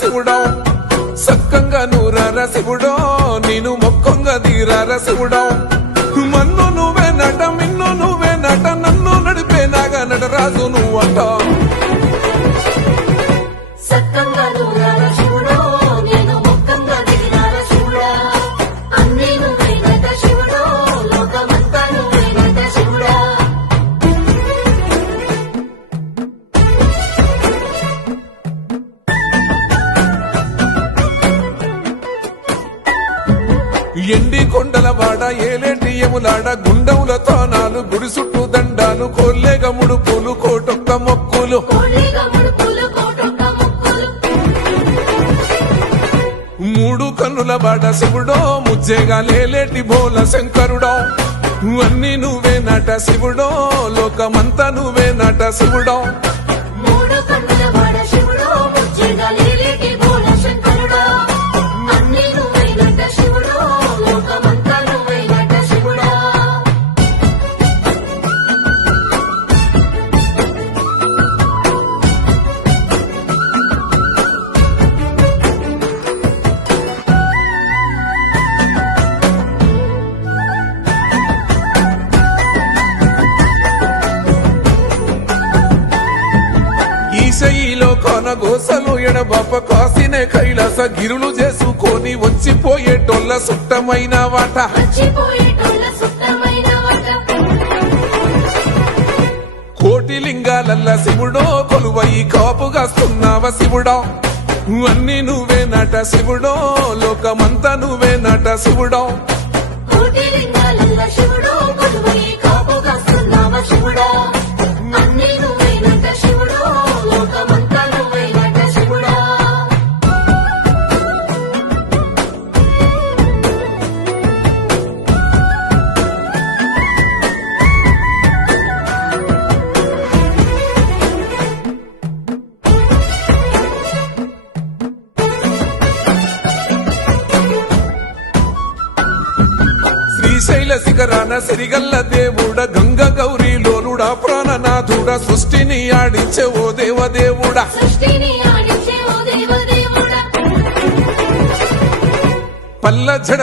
శివుడో సక్కంగా నూరార శివుడో నేను మొక్కంగా తీరార శివుడో మన్ను నువ్వే నట మిన్ను నువ్వే నట నన్ను నడిపే నాగా నటరాజు నువ్వంట ఎండి కొండల వాడ ఏలేటి ఎములాడ గుండముల తానాలు గుడి చుట్టూ దండాలు కోల్లేగ ముడుపులు కోటొక్క మొక్కులు మూడు కన్నుల వాడ శివుడో ముజ్జేగా లేలేటి బోల శంకరుడో అన్ని నువ్వే నట శివుడో లోకమంతా నువ్వే నట శివుడో ఈశయిలో కొనగోసలు ఎడబాప కాసినే కైలాస గిరులు చేసుకొని వచ్చిపోయేటోళ్ళ సుట్టమైన వాట కోటి లింగాలల్ల శివుడో కొలువై కాపుగాస్తున్నావ శివుడో అన్ని నువ్వే నట శివుడో లోకమంతా నువ్వే నట శివుడో శ్రీశైల శిఖరాన సిరిగల్ల దేవుడ గంగ గౌరీ లోలుడా ప్రాణనాథుడ సృష్టిని ఆడించే ఓ దేవదేవుడా పల్ల జడ